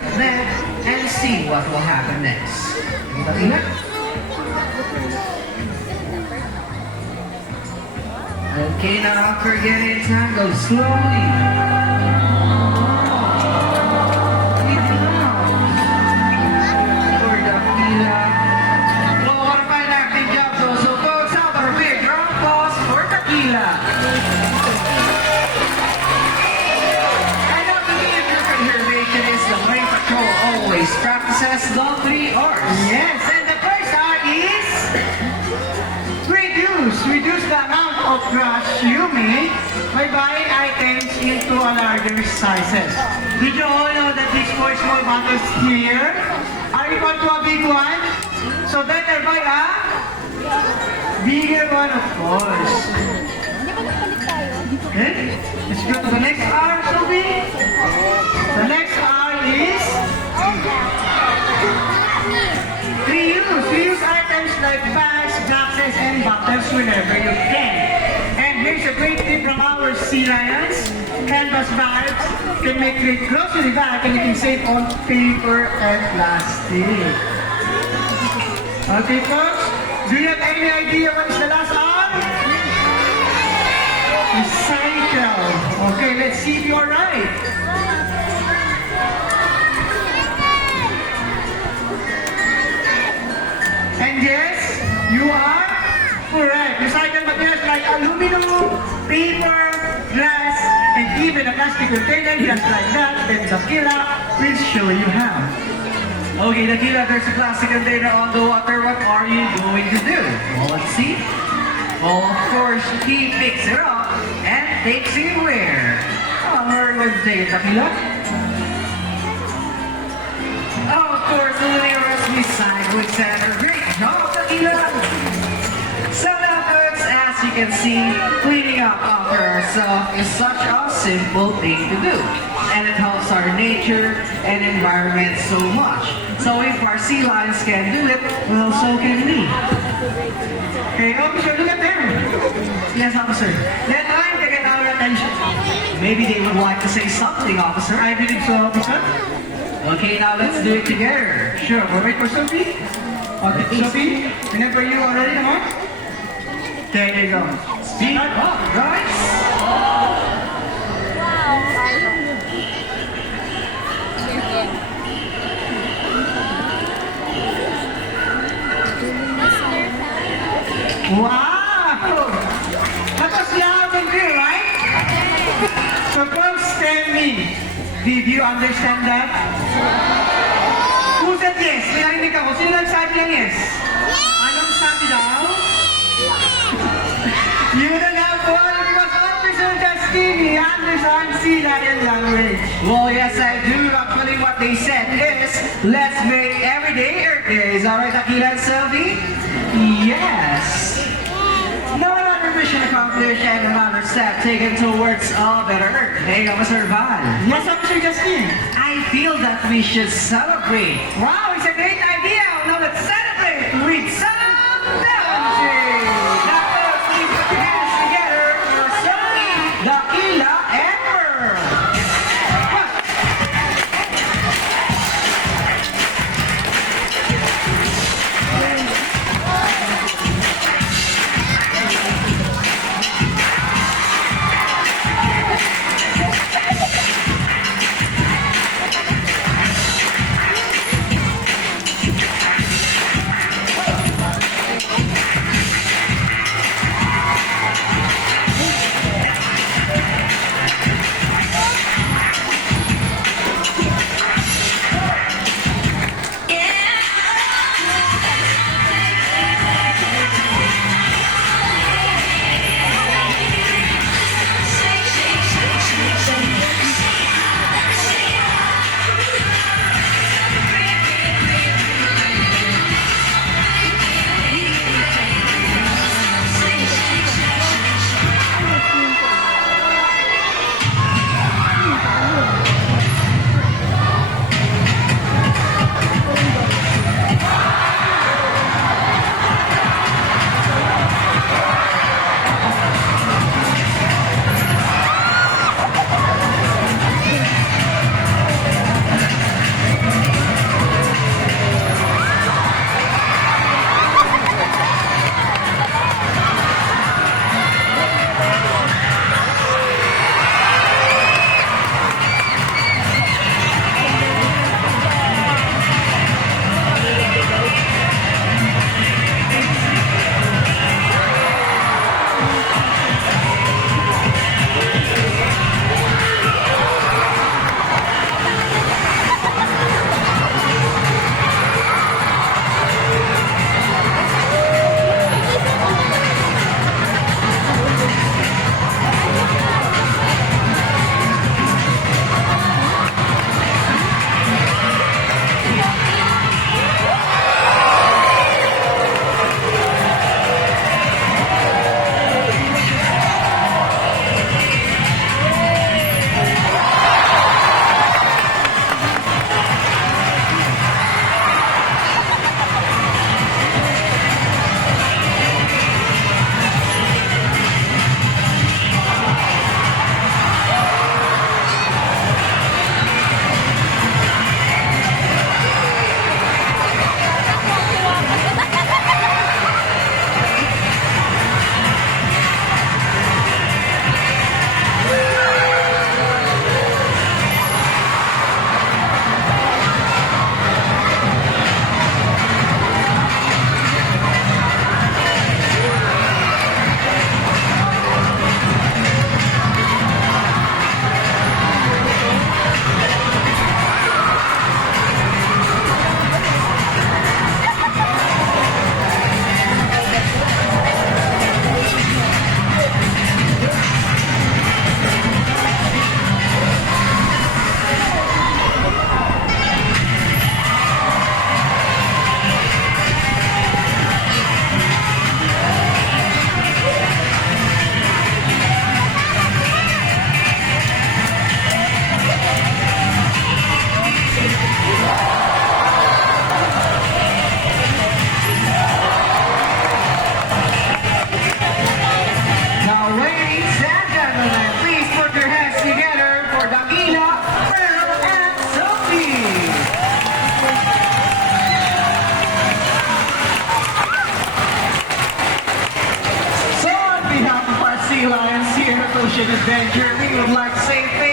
then and see what will happen next. Okay, now after getting tangled slowly. For the fila. Well, what a fine acting job, so folks, out there, big round of applause for Tequila. And now the information is the Marine Patrol always practices the 3 R's. Yes, and the first R is reduce. Reduce the amount of trash you make by buying items into a larger sizes. Did you all know that these 4 small bottles here are equal to a big one? So better buy a bigger one, of course. Okay, let's go to the next R, Sophie. The next R is reuse. Reuse items like bags, glasses, and bottles whenever you can. And here's a great tip from our Sea Lions. Canvas bags can make great grocery bag and you can save on paper and plastic. Okay, folks, do you have any idea what is the last R? Recycle. Okay, let's see if you're right. And yes, you are correct. Recycled materials like aluminum, paper, glass, and even a plastic container just like that, then Tequila will show you how. Okay, Tequila, there's a plastic container on the water. What are you going to do? Well, let's see. Well, of course, he picks it up and takes it where? Oh, where are you going to take it, Tequila? Oh, of course, the winning recipe sandwich center. Great job, Tequila! So now, folks, as you can see, cleaning up after ourselves is such a simple thing to do. And it helps our nature and environment so much. So if our sea lions can do it, well, so can we. Okay, officer, look at them. Yes, officer. They're trying to get our attention. Maybe they would like to say something, officer. I believe so, officer. Okay, now let's do it together. Sure, we'll wait for Sophie. Okay, Sophie, whenever you are ready, naman. Okay, there you go. Speed up, guys. Wow! That was loud and clear, right? So folks, tell me, did you understand that? Who said yes? May narinig ako. Sino nagsabi ng yes? Anong sabi daw? You don't have one because Officer Justin, he understands Sea Lion language. Well, yes, I do. Actually, what they said is, let's make every day Earth Day. Is that right, Tequila and Sylvie? Yes. Now another mission accomplished and another step taken towards a better Earth. Hey, Officer Van. Yes, Officer Justin. I feel that we should celebrate. Wow, it's a great idea. Now let's celebrate with some dancing. Now, folks, please put your hands together for Sylvie, Tequila, and Earth. Then Jeremy would like to say thank